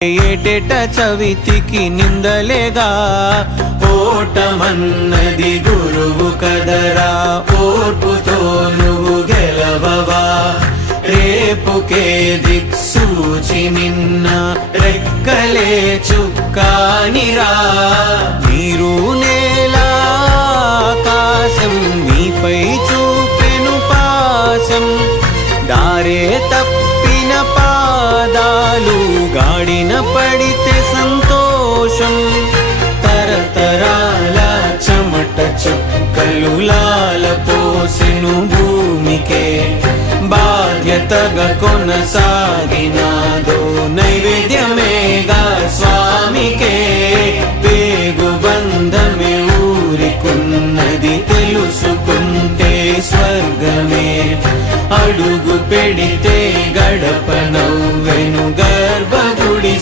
ఏటేట చవితికి నిందలేగా ఓటమన్నది గురువు కదరా ఓర్పుతో నువ్వు గెలవవా రేపుకే దిక్సూచి నిన్న రెక్కలే చుక్కానిరా నీరు నేల ఆకాశం నీపై చూపెను పాశం దారే తప్పిన పాదాలు గాడిన పడితే సంతోషం తరతరాల చెమట చుక్కలు లాల పోసెను భూమికే బాధ్యతగా కొనసాగినాదో నైవేద్యమేగా స్వామికే పేగు బంధమే ఊరికున్నది తెలుసుకుంటే స్వర్గమే అడుగు పెడితే గడప నవ్వెను గర్భ